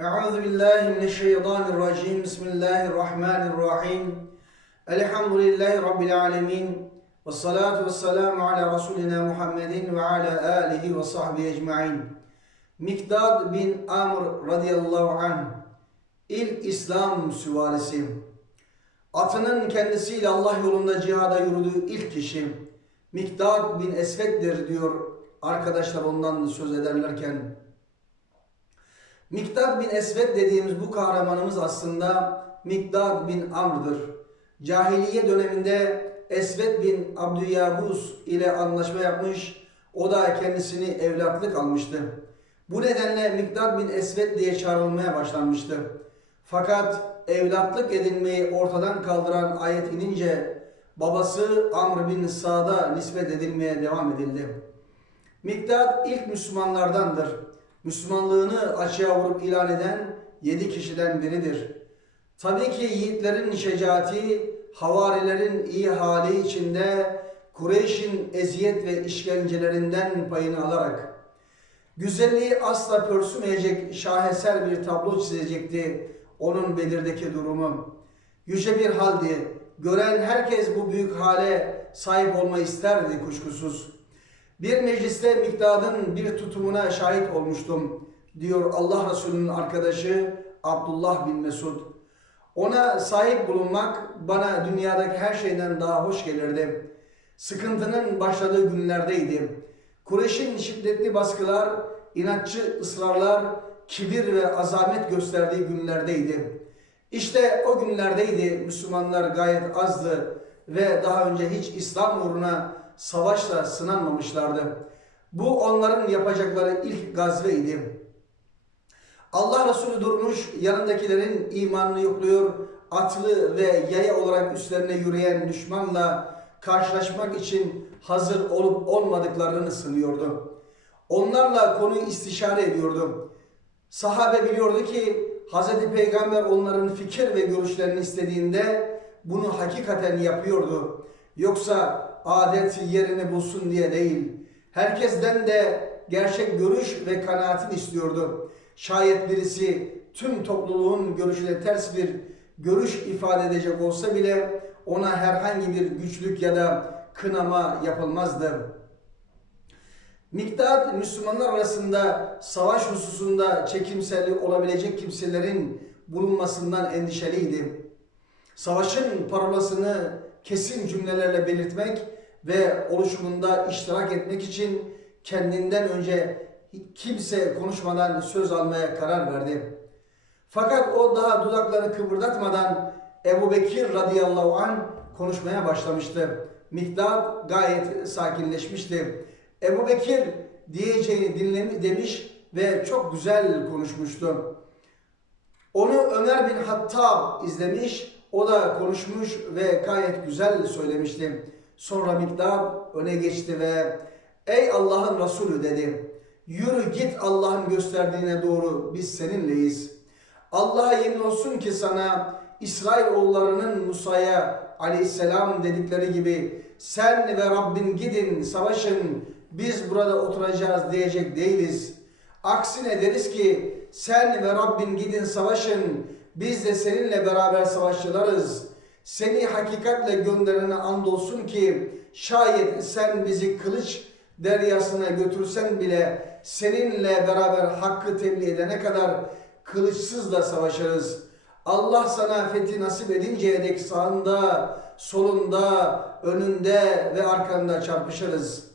أعوذ بالله من الشيطان الرجيم بسم الله الرحمن الرحيم الحمد لله رب العالمين والصلاة والسلام على رسولنا محمد وعلى آله وصحبه أجمعين Mikdad bin Amr radıyallahu anh İlk İslam süvarisi Atının kendisiyle Allah yolunda cihada yürüdüğü ilk kişi Mikdad bin Esved'dir diyor arkadaşlar ondan söz ederlerken. Mikdad bin Esved dediğimiz bu kahramanımız aslında Mikdad bin Amr'dır. Cahiliye döneminde Esved bin Abdüyabus ile anlaşma yapmış, o da kendisini evlatlık almıştı. Bu nedenle Mikdad bin Esved diye çağrılmaya başlanmıştı. Fakat evlatlık edinmeyi ortadan kaldıran ayet inince babası Amr bin Sa'da nispet edilmeye devam edildi. Mikdad ilk Müslümanlardandır. Müslümanlığını açığa vurup ilan eden yedi kişiden biridir. Tabii ki yiğitlerin şecaati, havarilerin iyi hali içinde Kureyş'in eziyet ve işkencelerinden payını alarak güzelliği asla pörsümeyecek şaheser bir tablo çizecekti onun belirdeki durumu. Yüce bir haldi. Gören herkes bu büyük hale sahip olma isterdi kuşkusuz. Bir mecliste Mikdad'ın bir tutumuna şahit olmuştum diyor Allah Resulü'nün arkadaşı Abdullah bin Mesud. Ona sahip bulunmak bana dünyadaki her şeyden daha hoş gelirdi. Sıkıntının başladığı günlerdeydi. Kureyş'in şiddetli baskılar, inatçı ısrarlar, kibir ve azamet gösterdiği günlerdeydi. İşte o günlerdeydi Müslümanlar gayet azdı ve daha önce hiç İslam uğruna savaşla sınanmamışlardı. Bu onların yapacakları ilk gazveydi. Allah Resulü durmuş yanındakilerin imanını yokluyor, atlı ve yaya olarak üstlerine yürüyen düşmanla karşılaşmak için hazır olup olmadıklarını sınıyordu. Onlarla konuyu istişare ediyordu. Sahabe biliyordu ki Hz. Peygamber onların fikir ve görüşlerini istediğinde bunu hakikaten yapıyordu. Yoksa adet yerini bulsun diye değil. Herkesten de gerçek görüş ve kanaatini istiyordu. Şayet birisi tüm topluluğun görüşüne ters bir görüş ifade edecek olsa bile ona herhangi bir güçlük ya da kınama yapılmazdı. Miktat Müslümanlar arasında savaş hususunda çekimseli olabilecek kimselerin bulunmasından endişeliydi. Savaşın parolasını kesin cümlelerle belirtmek ve oluşumunda iştirak etmek için kendinden önce kimse konuşmadan söz almaya karar verdi. Fakat o daha dudaklarını kıpırdatmadan Ebu Bekir radıyallahu anh konuşmaya başlamıştı. Mikdad gayet sakinleşmişti. Ebu Bekir diyeceğini dinlemi demiş ve çok güzel konuşmuştu. Onu Ömer bin Hattab izlemiş, o da konuşmuş ve gayet güzel söylemişti. Sonra Mikdad öne geçti ve ey Allah'ın Resulü dedi. Yürü git Allah'ın gösterdiğine doğru biz seninleyiz. Allah'a yemin olsun ki sana İsrail oğullarının Musa'ya aleyhisselam dedikleri gibi sen ve Rabbin gidin savaşın biz burada oturacağız diyecek değiliz. Aksine deriz ki sen ve Rabbin gidin savaşın biz de seninle beraber savaşçılarız. Seni hakikatle gönderene andolsun ki şayet sen bizi kılıç deryasına götürsen bile seninle beraber hakkı tebliğ edene kadar kılıçsız da savaşırız. Allah sana fethi nasip edinceye dek sağında, solunda, önünde ve arkanda çarpışırız.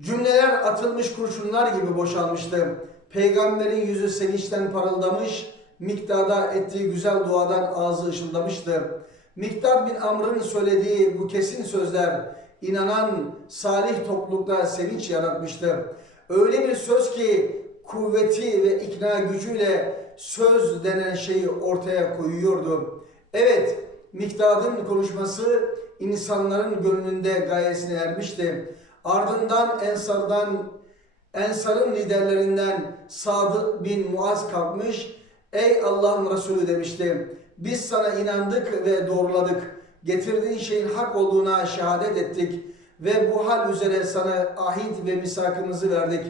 Cümleler atılmış kurşunlar gibi boşalmıştı. Peygamberin yüzü sevinçten parıldamış, Mikdad'a ettiği güzel duadan ağzı ışıldamıştı. Mikdad bin Amr'ın söylediği bu kesin sözler inanan salih toplulukta sevinç yaratmıştı. Öyle bir söz ki kuvveti ve ikna gücüyle söz denen şeyi ortaya koyuyordu. Evet, Mikdad'ın konuşması insanların gönlünde gayesine ermişti. Ardından Ensar'dan Ensar'ın liderlerinden Sadı bin Muaz kalkmış. Ey Allah'ın Resulü demişti. Biz sana inandık ve doğruladık. Getirdiğin şeyin hak olduğuna şehadet ettik. Ve bu hal üzere sana ahit ve misakımızı verdik.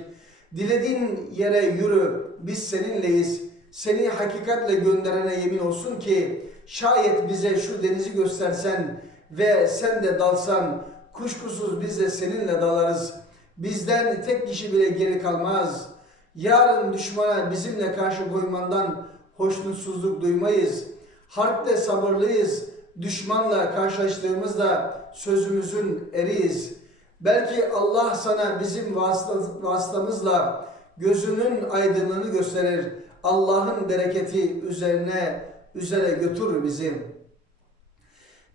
Dilediğin yere yürü, biz seninleyiz. Seni hakikatle gönderene yemin olsun ki şayet bize şu denizi göstersen ve sen de dalsan kuşkusuz biz de seninle dalarız. Bizden tek kişi bile geri kalmaz. Yarın düşmana bizimle karşı koymandan hoşnutsuzluk duymayız. Harpte sabırlıyız. Düşmanla karşılaştığımızda sözümüzün eriyiz. Belki Allah sana bizim vasıta- vasıtamızla gözünün aydınlığını gösterir. Allah'ın bereketi üzerine üzere götürür bizi.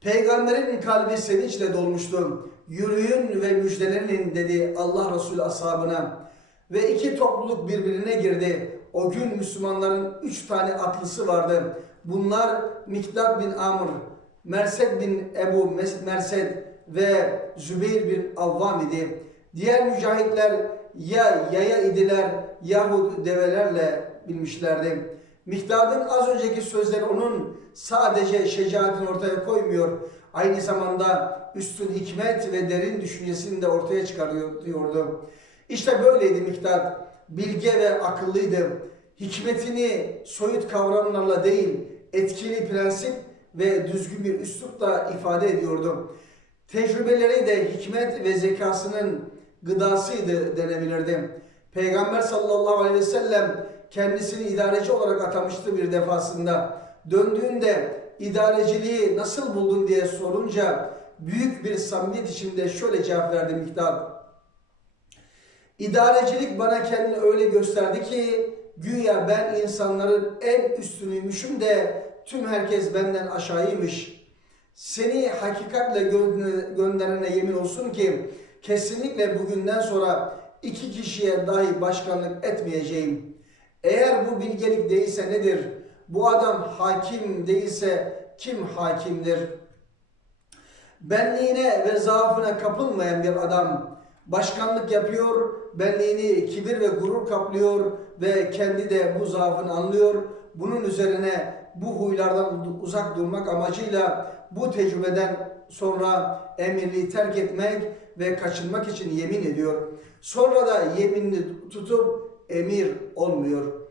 Peygamberin kalbi sevinçle dolmuştu. Yürüyün ve müjdelenin dedi Allah Resulü ashabına. Ve iki topluluk birbirine girdi. O gün Müslümanların üç tane atlısı vardı. Bunlar Mikdad bin Amr, Mersed bin Ebu Mersed ve Zübeyir bin Avvam idi. Diğer mücahitler ya yaya idiler yahut develerle bilmişlerdi. Miktadın az önceki sözleri onun sadece şecaatini ortaya koymuyor. Aynı zamanda üstün hikmet ve derin düşüncesini de ortaya çıkarıyordu. İşte böyleydi Miktad. Bilge ve akıllıydı. Hikmetini soyut kavramlarla değil, etkili prensip ve düzgün bir üslupla ifade ediyordu. Tecrübeleri de hikmet ve zekasının gıdasıydı denebilirdi. Peygamber sallallahu aleyhi ve sellem kendisini idareci olarak atamıştı bir defasında. Döndüğünde idareciliği nasıl buldun diye sorunca büyük bir samimiyet içinde şöyle cevap verdi Mikdad. İdarecilik bana kendini öyle gösterdi ki güya ben insanların en üstünüymüşüm de tüm herkes benden aşağıymış. Seni hakikatle gö- gönderene yemin olsun ki kesinlikle bugünden sonra iki kişiye dahi başkanlık etmeyeceğim. Eğer bu bilgelik değilse nedir? Bu adam hakim değilse kim hakimdir? Benliğine ve zaafına kapılmayan bir adam başkanlık yapıyor, benliğini kibir ve gurur kaplıyor ve kendi de bu zaafını anlıyor. Bunun üzerine bu huylardan uzak durmak amacıyla bu tecrübeden sonra emirliği terk etmek ve kaçınmak için yemin ediyor. Sonra da yeminini tutup emir olmuyor.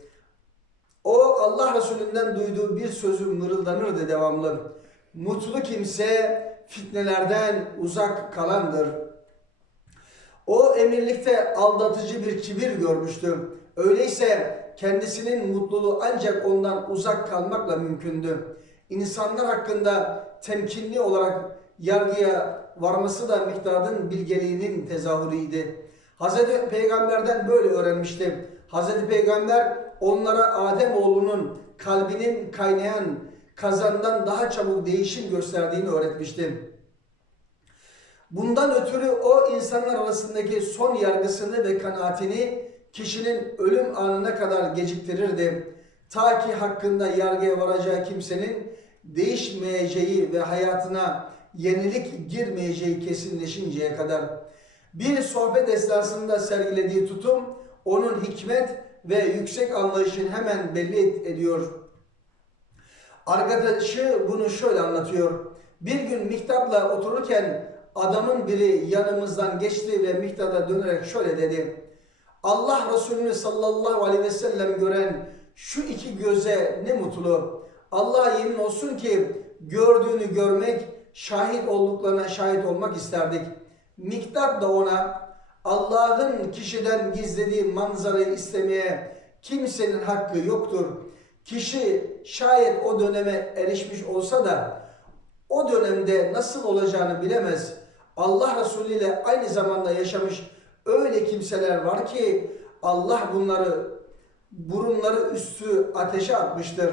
O Allah Resulü'nden duyduğu bir sözü mırıldanırdı devamlı. Mutlu kimse fitnelerden uzak kalandır. O emirlikte aldatıcı bir kibir görmüştü. Öyleyse kendisinin mutluluğu ancak ondan uzak kalmakla mümkündü. İnsanlar hakkında temkinli olarak yargıya varması da miktadın bilgeliğinin tezahürüydü. Hazreti Peygamber'den böyle öğrenmişti. Hazreti Peygamber onlara Adem oğlunun kalbinin kaynayan kazandan daha çabuk değişim gösterdiğini öğretmişti. Bundan ötürü o insanlar arasındaki son yargısını ve kanaatini kişinin ölüm anına kadar geciktirirdi. Ta ki hakkında yargıya varacağı kimsenin değişmeyeceği ve hayatına yenilik girmeyeceği kesinleşinceye kadar. Bir sohbet esnasında sergilediği tutum onun hikmet ve yüksek anlayışını hemen belli ediyor. Arkadaşı bunu şöyle anlatıyor. Bir gün Miktat'la otururken adamın biri yanımızdan geçti ve Miktat'a dönerek şöyle dedi. Allah Resulü'nü sallallahu aleyhi ve sellem gören şu iki göze ne mutlu. Allah'a yemin olsun ki gördüğünü görmek, şahit olduklarına şahit olmak isterdik. Miktat da ona Allah'ın kişiden gizlediği manzarayı istemeye kimsenin hakkı yoktur. Kişi şayet o döneme erişmiş olsa da o dönemde nasıl olacağını bilemez. Allah Resulü ile aynı zamanda yaşamış öyle kimseler var ki Allah bunları burunları üstü ateşe atmıştır.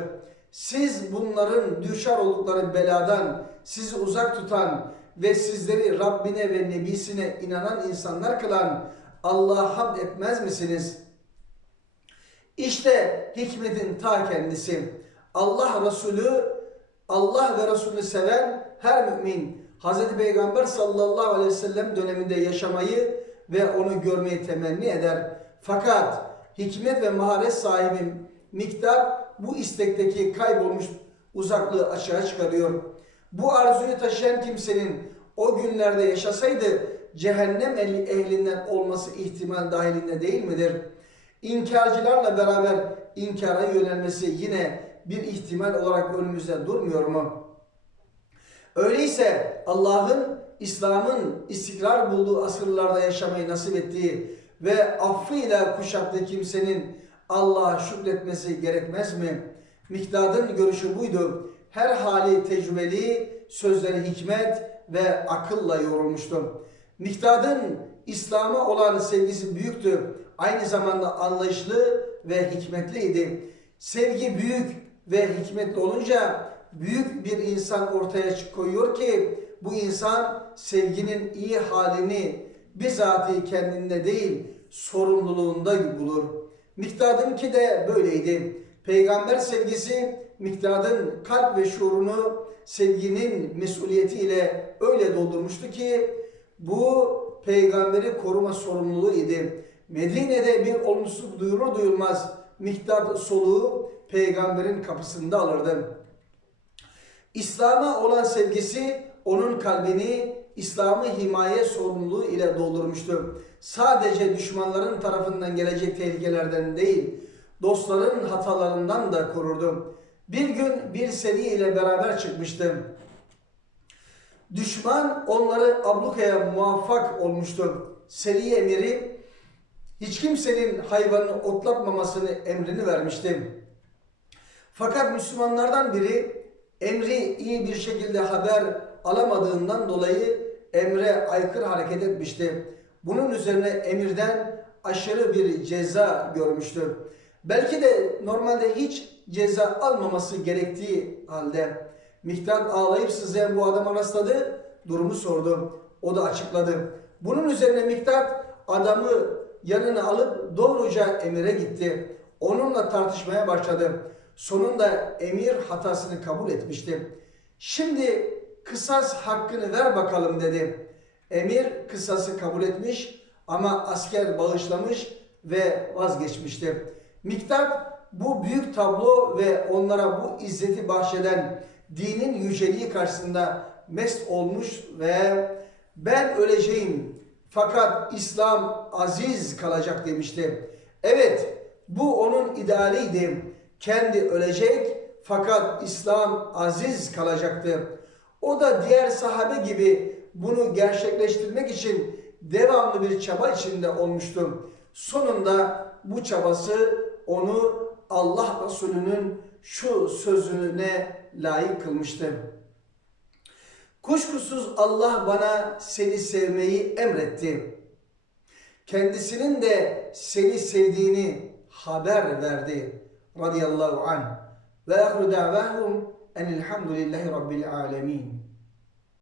Siz bunların düşer oldukları beladan sizi uzak tutan ve sizleri Rabbine ve Nebisine inanan insanlar kılan Allah'a hamd etmez misiniz? İşte hikmetin ta kendisi. Allah Resulü, Allah ve Resulü seven her mümin Hz. Peygamber sallallahu aleyhi ve sellem döneminde yaşamayı ve onu görmeyi temenni eder. Fakat hikmet ve maharet sahibi miktar bu istekteki kaybolmuş uzaklığı açığa çıkarıyor. Bu arzuyu taşıyan kimsenin o günlerde yaşasaydı cehennem ehli- ehlinden olması ihtimal dahilinde değil midir? İnkarcılarla beraber inkara yönelmesi yine bir ihtimal olarak önümüzde durmuyor mu? Öyleyse Allah'ın İslam'ın istikrar bulduğu asırlarda yaşamayı nasip ettiği ve affıyla kuşattığı kimsenin Allah'a şükretmesi gerekmez mi? Mikdadın görüşü buydu. Her hali tecrübeli, sözleri hikmet ve akılla yorulmuştur. Miktadın İslam'a olan sevgisi büyüktü. Aynı zamanda anlayışlı ve hikmetliydi. Sevgi büyük ve hikmetli olunca büyük bir insan ortaya koyuyor ki bu insan sevginin iyi halini bizatihi kendinde değil sorumluluğunda bulur. Miktadınki de böyleydi. Peygamber sevgisi Miktadın kalp ve şuurunu sevginin mesuliyetiyle öyle doldurmuştu ki bu peygamberi koruma sorumluluğu idi. Medine'de bir olumsuzluk duyulur duyulmaz Miktad soluğu peygamberin kapısında alırdı. İslam'a olan sevgisi onun kalbini İslam'ı himaye sorumluluğu ile doldurmuştu. Sadece düşmanların tarafından gelecek tehlikelerden değil, dostların hatalarından da korurdu. Bir gün bir seri ile beraber çıkmıştı. Düşman onları ablukaya muvaffak olmuştu. Seri emiri hiç kimsenin hayvanını otlatmamasını emrini vermişti. Fakat Müslümanlardan biri emri iyi bir şekilde haber alamadığından dolayı emre aykırı hareket etmişti. Bunun üzerine emirden aşırı bir ceza görmüştü. Belki de normalde hiç ceza almaması gerektiği halde Miktat ağlayıp sızlayan bu adama rastladı, durumu sordu. O da açıkladı. Bunun üzerine Miktat adamı yanına alıp doğruca emire gitti. Onunla tartışmaya başladı. Sonunda emir hatasını kabul etmişti. Şimdi kısas hakkını ver bakalım dedi. Emir kısası kabul etmiş ama asker bağışlamış ve vazgeçmişti. Miktat bu büyük tablo ve onlara bu izzeti bahşeden dinin yüceliği karşısında mest olmuş ve ben öleceğim fakat İslam aziz kalacak demişti. Evet bu onun idealiydi. Kendi ölecek fakat İslam aziz kalacaktı. O da diğer sahabe gibi bunu gerçekleştirmek için devamlı bir çaba içinde olmuştu. Sonunda bu çabası onu Allah Resulü'nün şu sözüne layık kılmıştı. Kuşkusuz Allah bana seni sevmeyi emretti. Kendisinin de seni sevdiğini haber verdi. رضي الله عنه. وآخر دعواهم أن الحمد لله رب العالمين.